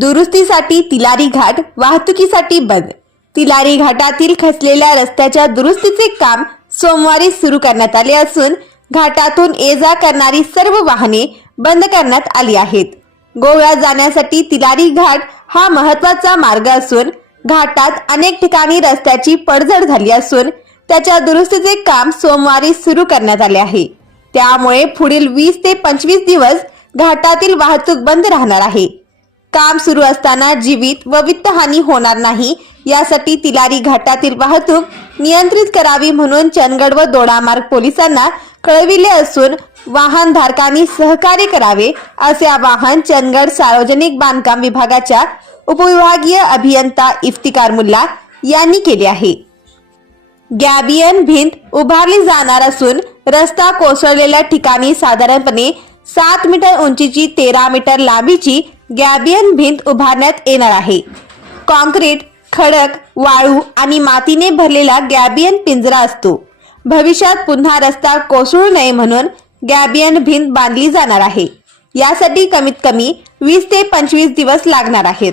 दुरुस्तीसाठी तिलारी घाट वाहतुकीसाठी बंद. तिलारी घाटातील खचलेल्या रस्त्याच्या दुरुस्तीचे काम सोमवारी सुरू करण्यात आले असून घाटातून ये जा करणारी सर्व वाहने बंद करण्यात आली आहेत. गोव्यात जाण्यासाठी तिलारी घाट हा महत्त्वाचा मार्ग असून घाटात अनेक ठिकाणी रस्त्याची पडझड झाली असून त्याच्या दुरुस्तीचे काम सोमवारी सुरू करण्यात आले आहे. त्यामुळे पुढील वीस ते पंचवीस दिवस घाटातील वाहतूक बंद राहणार आहे. काम सुरू असताना जीवित व वित्तहानी होणार नाही. यासाठी तिलारी घाटातील वाहतूक नियंत्रित करावी म्हणून चंदगड व दोडामार्ग पोलिसांना कळविले असून वाहनधारकांनी सहकार्य करावे असे आवाहन चंदगड सार्वजनिक बांधकाम विभागाच्या उपविभागीय अभियंता इफ्तिकार मुल्ला यांनी केले आहे. गॅबियन भिंत उभारली जाणार असून रस्ता कोसळलेल्या ठिकाणी साधारणपणे सात मीटर उंचीची तेरा मीटर लांबीची गॅबियन भिंत उभारण्यात येणार आहे. कॉन्क्रीट खडक वाळू आणि मातीने भरलेला गॅबियन पिंजरा असतो. भविष्यात पुन्हा रस्ता कोसळू नये म्हणून गॅबियन भिंत बांधली जाणार आहे. यासाठी कमीत कमी वीस ते पंचवीस दिवस लागणार आहेत.